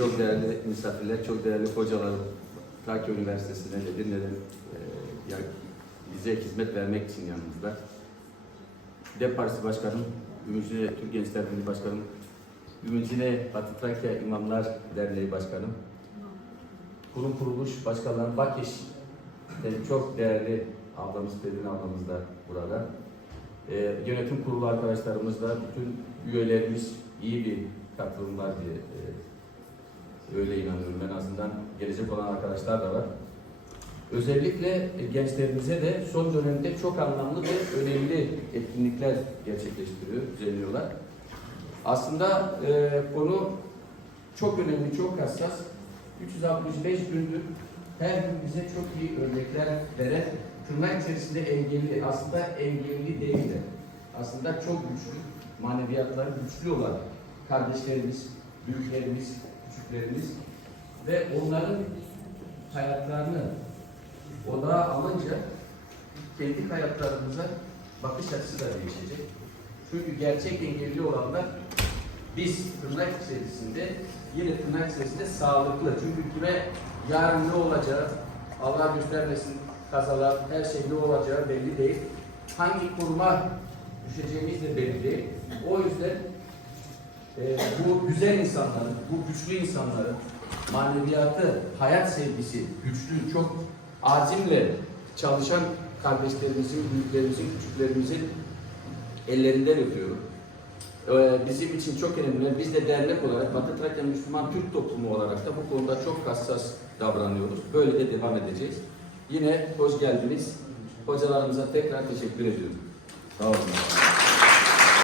çok değerli misafirler, çok değerli hocalarım, Trakya Üniversitesi'ne de Edirne'den e, ya, bize hizmet vermek için yanımızda. DEP Partisi Başkanım, Ümüncüne Türk Gençler Birliği Başkanım, Ümüncüne Batı Trakya İmamlar Derneği Başkanım, kurum kuruluş başkanları Bakiş, e, çok değerli ablamız Pelin ablamız da burada. E, yönetim kurulu arkadaşlarımız da bütün üyelerimiz iyi bir katılım var diye e, öyle inanıyorum. En azından gelecek olan arkadaşlar da var. Özellikle gençlerimize de son dönemde çok anlamlı ve önemli etkinlikler gerçekleştiriyor, düzenliyorlar. Aslında e, konu çok önemli, çok hassas. 365 gündür her gün bize çok iyi örnekler veren tırnak içerisinde engelli, aslında engelli değiller. Aslında çok güçlü, maneviyatları güçlü olan kardeşlerimiz, büyüklerimiz, küçüklerimiz ve onların hayatlarını odağa alınca kendi hayatlarımıza bakış açısı da değişecek. Çünkü gerçek engelli olanlar biz tırnak içerisinde yine tırnak içerisinde sağlıklı. Çünkü kime yarın ne olacağı Allah göstermesin kazalar her şey ne olacağı belli değil. Hangi kuruma düşeceğimiz de belli değil. O yüzden e, bu güzel insanların, bu güçlü insanların maneviyatı, hayat sevgisi, güçlü, çok azimle çalışan kardeşlerimizin, büyüklerimizin, küçüklerimizin ellerinden öpüyorum. Ee, bizim için çok önemli. Biz de dernek olarak Batı Trakya Müslüman Türk toplumu olarak da bu konuda çok hassas davranıyoruz. Böyle de devam edeceğiz. Yine hoş geldiniz. Hocalarımıza tekrar teşekkür ediyorum. Sağ olun.